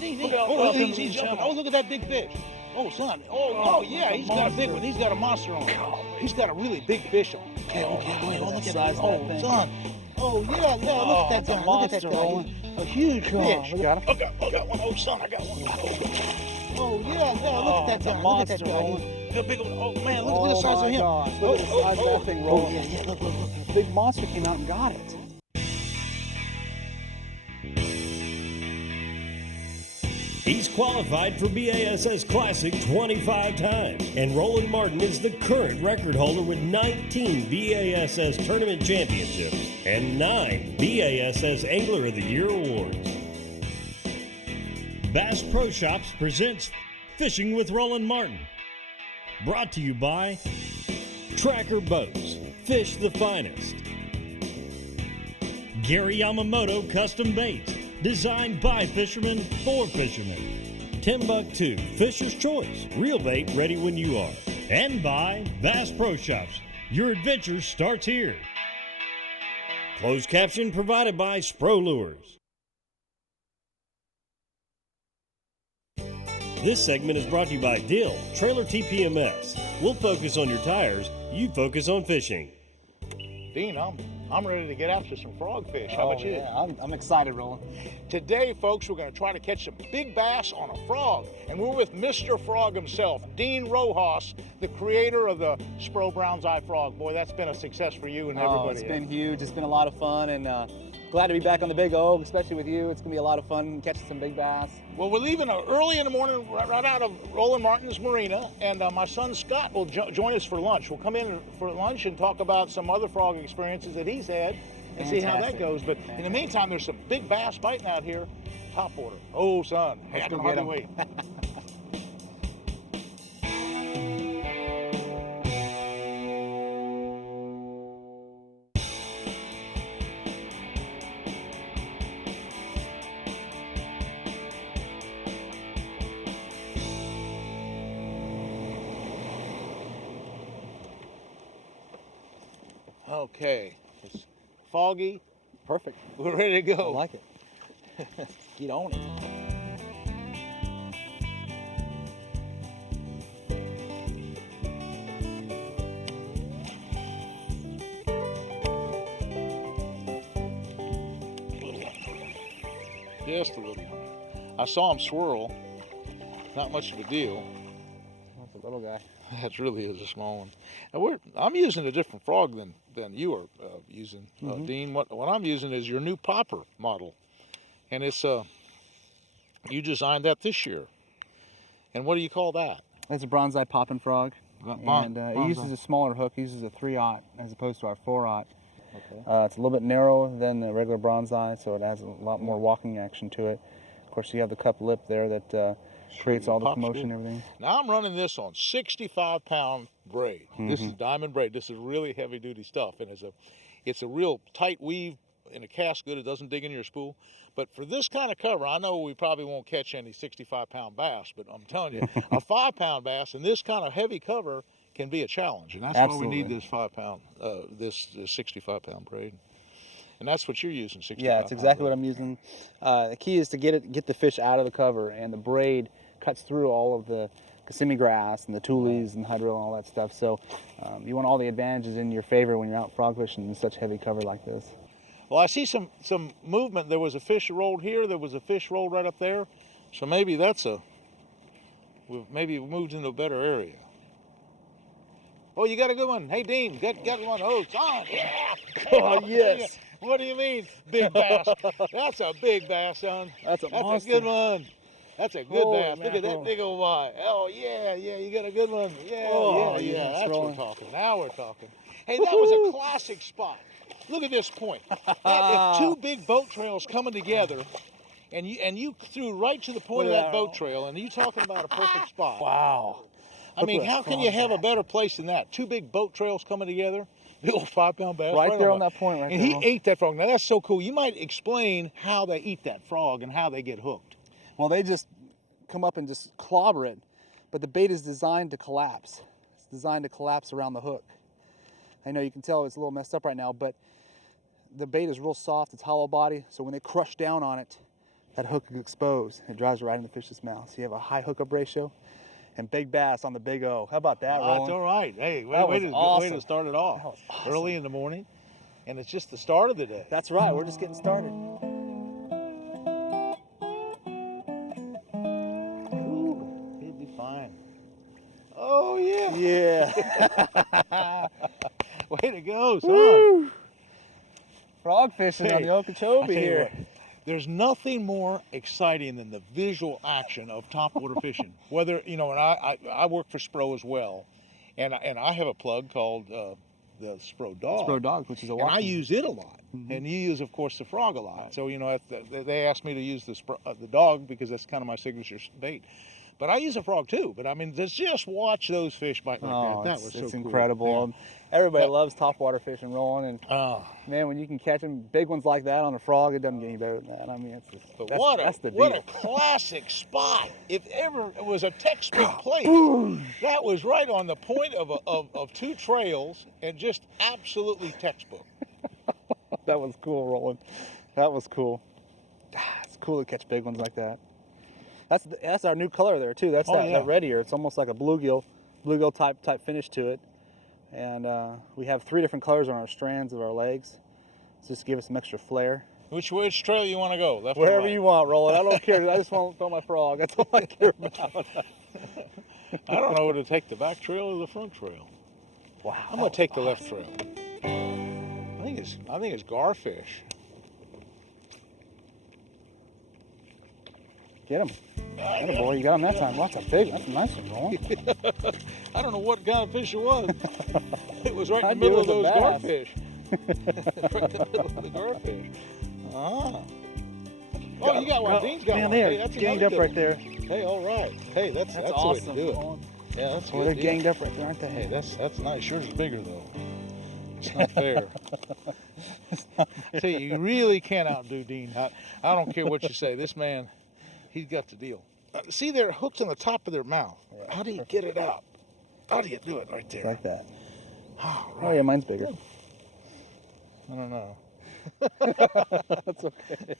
Dean. Oh, he's jumping. Oh, look at that big fish. Oh, son. Oh, yeah, he's got a big one. He's got a monster on him. He's got a really big fish on him. Okay, wait. Oh, look at that. Oh, son. Oh, yeah, look at that guy. Look at that guy. A huge fish. We got him. I got one. Oh, son, I got one. Oh, yeah, look at that guy. Look at that guy. A big one. Oh, man, look at the size of him. Gosh, look at the size of that thing rolling. Yeah, look. A big monster came out and got it. He's qualified for BASS Classic 25 times, and Roland Martin is the current record holder with 19 BASS Tournament Championships and 9 BASS Angler of the Year awards. Bass Pro Shops presents Fishing with Roland Martin. Brought to you by Tracker Boats, Fish the Finest. Gary Yamamoto Custom Baits, designed by fishermen for fishermen. Timbuktu, Fisher's Choice, real bait ready when you are. And by Bass Pro Shops, your adventure starts here. Closed caption provided by Spro Lures. This segment is brought to you by Dill, Trailer TPMS. We'll focus on your tires, you focus on fishing. Dean, I'm ready to get after some frogfish. How about you? Yeah, I'm excited, Roland. Today, folks, we're going to try to catch some big bass on a frog. And we're with Mr. Frog himself, Dean Rojas, the creator of the Spro Brown's Eye Frog. Boy, that's been a success for you and everybody. It's been huge. It's been a lot of fun, and glad to be back on the Big O, especially with you. It's going to be a lot of fun catching some big bass. Well, we're leaving early in the morning right out of Roland Martin's marina, and my son Scott will join us for lunch. We'll come in for lunch and talk about some other frog experiences that he's had and see how that goes. But in the meantime, there's some big bass biting out here, top water. Oh, son, I can hardly wait. Okay, it's foggy. Perfect. We're ready to go. I like it. Get on it. Just a little one. I saw him swirl. Not much of a deal. That's a little guy. That really is a small one. And I'm using a different frog than you are using, Dean. What I'm using is your new popper model, and it's you designed that this year. And what do you call that? It's a bronze eye popping frog, and it uses a smaller hook. It uses a 3/0 as opposed to our 4/0. Okay. It's a little bit narrower than the regular bronze eye, so it has a lot more walking action to it. Of course, you have the cup lip there that creates all the commotion and everything. Now I'm running this on 65-pound braid. This is diamond braid. This is really heavy-duty stuff, and it's a real tight weave in a cast good. It doesn't dig in your spool. But for this kind of cover, I know we probably won't catch any 65-pound bass, but I'm telling you, a 5-pound bass in this kind of heavy cover can be a challenge, and that's why we need this 5-pound, this 65-pound braid. And that's what you're using, 65. Yeah, it's exactly what I'm using. The key is to get the fish out of the cover, and the braid cuts through all of the Kissimmee grass and the tules and hydrilla and all that stuff. So you want all the advantages in your favor when you're out frog fishing in such heavy cover like this. Well, I see some movement. There was a fish rolled here. There was a fish rolled right up there. So maybe we've moved into a better area. Oh, you got a good one. Hey, Dean, got one. Oh, it's on. Yeah. Oh, yes. What do you mean, big bass? That's a big bass, son. That's a monster. That's a good one. That's a good bass. Mackerel. Look at that big old eye. Oh, yeah, you got a good one. Yeah, yeah. That's what we're talking. Now we're talking. Hey, that was a classic spot. Look at this point. If two big boat trails coming together, and you threw right to the point of that boat trail, and you talking about a perfect spot. Wow. I mean, how can you have a better place than that? Two big boat trails coming together, big old 5-pound bass. Right there on that point right and there. And he ate that frog. Now, that's so cool. You might explain how they eat that frog and how they get hooked. Well, they just come up and just clobber it, but the bait is designed to collapse. It's designed to collapse around the hook. I know you can tell it's a little messed up right now, but the bait is real soft. It's hollow body, so when they crush down on it, that hook is exposed. It drives right in the fish's mouth. So you have a high hookup ratio and big bass on the big O. How about that, Roland? That's all right. Hey, That way was to awesome. start it off. That was awesome. Early in the morning, and it's just the start of the day. That's right. We're just getting started. Ooh, he'll be fine. Oh yeah. Yeah. Way to go, son. Woo! Frog fishing on Hey, the I Okeechobee tell you here. what, there's nothing more exciting than the visual action of topwater fishing. Whether, and I work for Spro as well, and I have a plug called the Spro Dog. Spro Dog, which is a And I walking. use it a lot, Mhm. and you use, of course, the frog a lot. So they asked me to use the dog because that's kind of my signature bait. But I use a frog too. But I mean, just watch those fish bite like Oh, that. That was so it's cool. incredible. Yeah. Everybody But- loves topwater fishing, Roland, and Oh, man, when you can catch them, big ones like that on a frog, it doesn't get any better than that. I mean, it's just, but that's the what deal. a classic spot! If ever it was a textbook place, Boom! that was right on the point of two trails, and just absolutely textbook. That was cool, Roland. That was cool. It's cool to catch big ones like that. That's our new color there too. That's Oh, yeah. that red ear. It's almost like a bluegill type finish to it. And we have 3 different colors on our strands of our legs. Just to give us some extra flair. Which trail you want to go? Left or Wherever right? you want, Roland. I don't care. I just want to throw my frog. That's all I care about. I don't know whether to take the back trail or the front trail. Wow. I'm gonna take the left trail. I think it's garfish. Get him. Atta boy, you got him that time. Well, that's a nice one, Roland. I don't know what kind of fish it was. It was right I in the knew middle of it was those a bass. garfish. Right in the middle of the garfish. Ah. Oh, you got one. Dean's got Man, one. they are Hey, that's ganged another up right good there. one. Hey, all right. Hey, that's the awesome. way to do it. Roland. Yeah, that's Oh, good. they're Dean. ganged up right there, aren't they? Hey, that's nice. Yours is bigger though. It's not fair. See, you really can't outdo Dean. I don't care what you say. This man, he's got the deal. See, there are hooks on the top of their mouth. Right. How do you get it out? How do you do it right It's there? like that. Oh, Oh yeah, mine's bigger. I don't know. That's okay.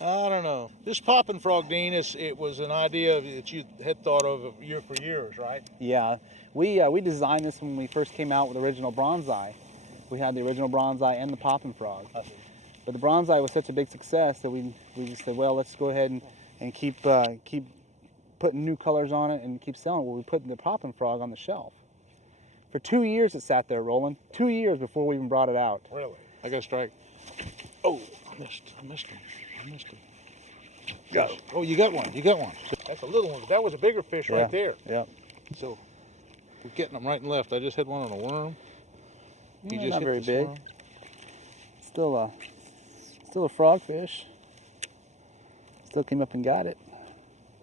I don't know. This popping frog, Dean, it was an idea that you had thought of for years, right? Yeah, we designed this when we first came out with original bronzeye. We had the original bronzeye and the popping frog. But the bronzeye was such a big success that we just said, well, let's go ahead and keep putting new colors on it and keep selling it. Well, we put the popping frog on the shelf. For 2 years it sat there, Roland. 2 years before we even brought it out. Really? I got a strike. Oh, I missed him. Got him. Oh, you got one. That's a little one, but that was a bigger fish Yeah. right there. Yeah. So we're getting them right and left. I just had one on a worm. He Yeah, just not hit very this big. worm. Still a frogfish. Still came up and got it.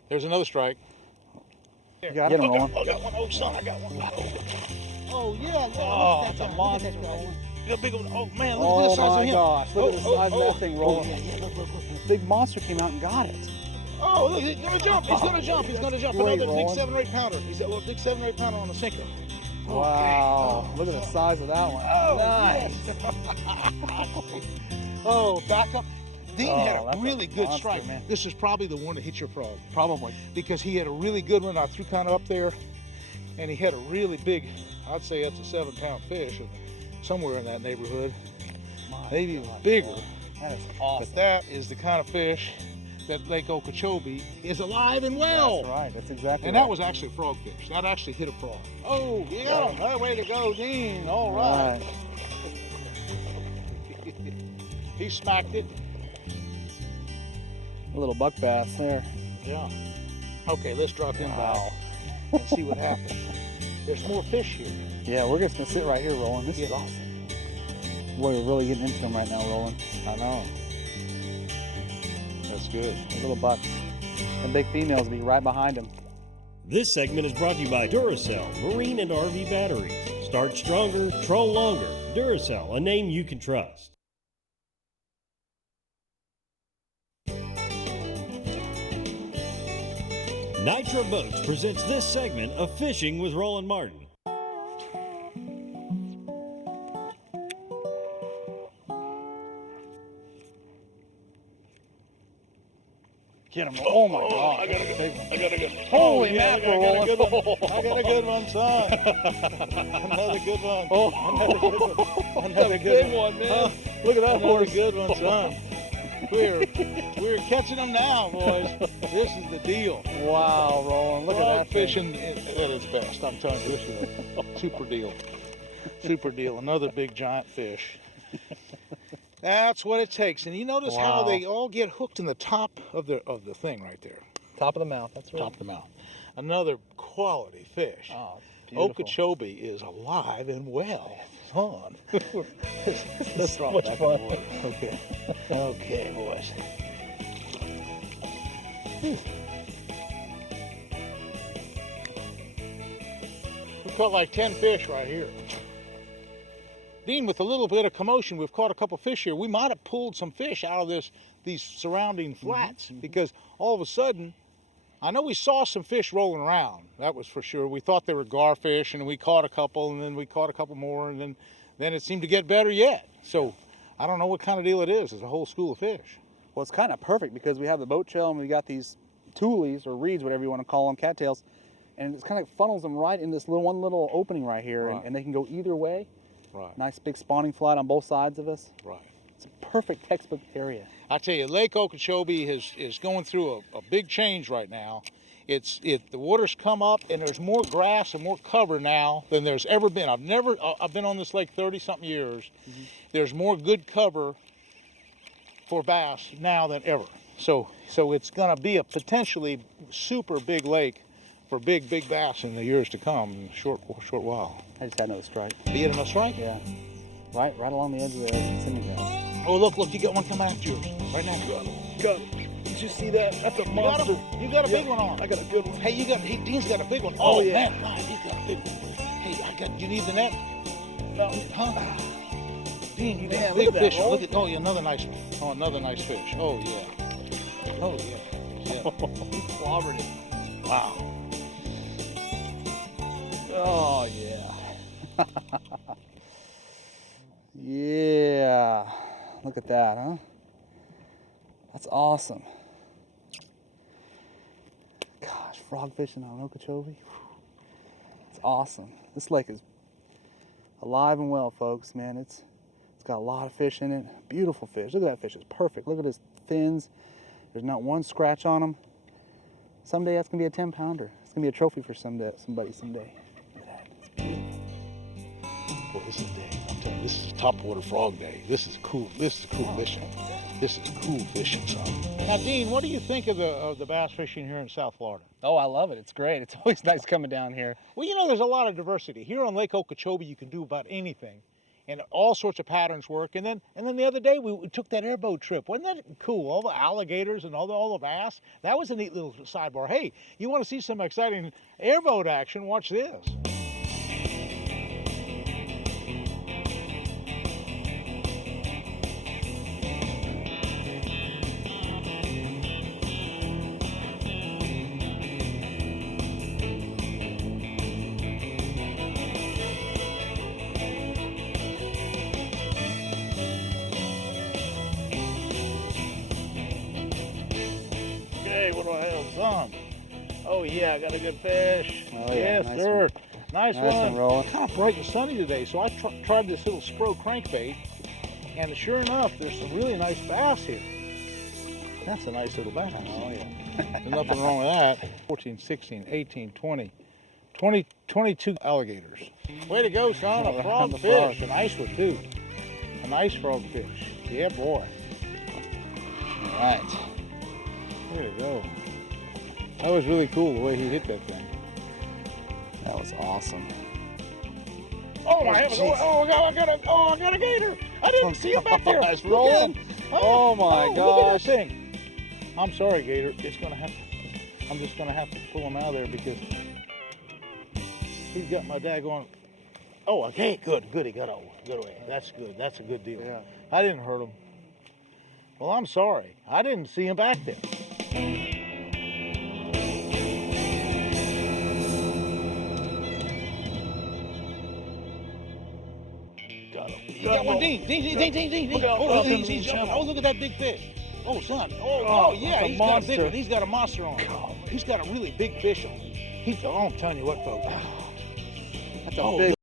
There's another strike. You got him, Roland. I got one. Oh, son, I got one. Oh, yeah. Oh, Look at it's that a guy, monster, look at that guy. Roland. You got a big one. Oh, man, look at Oh the size my of him. gosh, look at the size of that thing, Roland. Yeah, look. Big monster came out and got it. Oh, look, he's gonna jump. He's gonna jump. He's gonna jump. Great, Another big Roland. 7 or 8 pounder. He's a big 7 or 8 pounder on the sinker. Wow, look at the size of that one. Oh, Nice. Oh, back up. Dean Oh, had that's a a really good monster, strike. man. This was probably the one that hit your frog Probably. because he had a really good one. I threw kind of up there, and he had a really big, I'd say that's a 7-pound fish, somewhere in that neighborhood, maybe even bigger. That is awesome. But that is the kind of fish that Lake Okeechobee is alive and well. That's right. That's exactly And right. that was actually a frogfish. That actually hit a frog. Oh, you got him. That way to go, Dean. All right. He smacked it. A little buck bass there. Yeah. Okay, let's drop him Wow. back and see what happens. There's more fish here. Yeah, we're just gonna sit right here, Roland. This is Yeah. awesome. Boy, we're really getting into them right now, Roland. I know. That's good. The little bucks. And big females will be right behind them. This segment is brought to you by Duracell Marine and RV Batteries. Start stronger, troll longer. Duracell, a name you can trust. Nitro Boats presents this segment of Fishing with Roland Martin. Get him. Oh my God. I got a good one. I got a good one. Holy yeah, mackerel, I got a Roland. good one. I got a good one, son. Another good one. Another good one. Another good one, man. Look at that Another horse. good one, son. We're catching them now, boys. This is the deal. Wow, Roland. Look Frog at that thing. fishing at its best. I'm telling you, this is a super deal. Super deal. Another big giant fish. That's what it takes. And you notice how Wow. they all get hooked in the top of the thing right there. Top of the mouth. That's right. Top of the mouth. Another quality fish. Oh, beautiful. Okeechobee is alive and well. Son. Let's drop much back fun. in the water. Okay. Okay, boys. We caught like 10 fish right here. Dean, with a little bit of commotion, we've caught a couple fish here. We might have pulled some fish out of these surrounding flats because all of a sudden, I know we saw some fish rolling around. That was for sure. We thought they were garfish, and we caught a couple, and then we caught a couple more, and then it seemed to get better yet. So I don't know what kind of deal it is. It's a whole school of fish. Well, it's kind of perfect because we have the boat shell and we got these toolies or reeds, whatever you want to call them, cattails, and it kind of funnels them right in this one little opening right here, Right. and they can go either way. Right. Nice big spawning flat on both sides of us. Right. It's a perfect textbook area. I tell you, Lake Okeechobee is going through a big change right now. The water's come up and there's more grass and more cover now than there's ever been. I've been on this lake 30-something years. There's more good cover for bass now than ever. So it's going to be a potentially super big lake for big bass in the years to come in a short while. I just had another strike. You get another strike? Yeah. Right along the edge of the Kissimmee grass. Oh, look, you got one coming after yours right now. Got it. Did you see that? That's a monster. You got a big one on. I got a good one. Hey, Dean's got a big one. Oh, yeah. Man, God, he's got a big one. Hey, you need the net? No. Huh? Dean, you got Man, a look big at that, fish. Roland. Look at, oh, yeah, another nice one. Oh, another nice fish. Oh, yeah. Oh, yeah. Yeah. Clobbered it. Wow. Oh, yeah. Yeah. Look at that, huh? That's awesome. Gosh, frog fishing on Okeechobee. It's awesome. This lake is alive and well, folks, man. It's got a lot of fish in it. Beautiful fish. Look at that fish. It's perfect. Look at his fins. There's not one scratch on him. Someday that's going to be a 10-pounder. It's going to be a trophy for somebody someday. Look at that. It's beautiful. Boy, this is a day. I'm telling you, this is topwater frog day. This is cool. This is cool fishing. This is cool fishing, son. Now, Dean, what do you think of the bass fishing here in South Florida? Oh, I love it. It's great. It's always nice coming down here. Well, you know, there's a lot of diversity. Here on Lake Okeechobee, you can do about anything. And all sorts of patterns work. And then the other day, we took that airboat trip. Wasn't that cool? All the alligators and all the bass. That was a neat little sidebar. Hey, you want to see some exciting airboat action? Watch this. Okay, what do I have? Some. Oh yeah, I got a good fish. Oh, yeah, Yes, nice sir. one. Nice Nice one, Roland. Kind of bright and sunny today, so I tried this little Spro crankbait, and sure enough, there's some really nice bass here. That's a nice little bass. Oh yeah. There's nothing wrong with that. 14, 16, 18, 20, 22 alligators. Way to go, son. A frog The fish. frog. A nice one too. A nice frog fish. Yeah, boy. All right. There you go. That was really cool the way he hit that thing. That was awesome. Oh my heavens! I got a gator! I didn't see him back there. Nice, Look at Roland. him. Oh, my Look at gosh. that thing. I'm sorry, gator. I'm just gonna have to pull him out of there because he's got my daggone. Oh, okay, good. He got away. That's good. That's a good deal. Yeah. I didn't hurt him. Well, I'm sorry. I didn't see him back there. Got him. You got one, Dean. Look out, Oh, up in he's the jumping. channel. Oh, look at that big fish. Oh, son. Oh, Oh, yeah. that's a He's got a monster. big one. He's got a monster on him. He's got a really big fish on him. I'm telling you what, folks. That's a Oh, big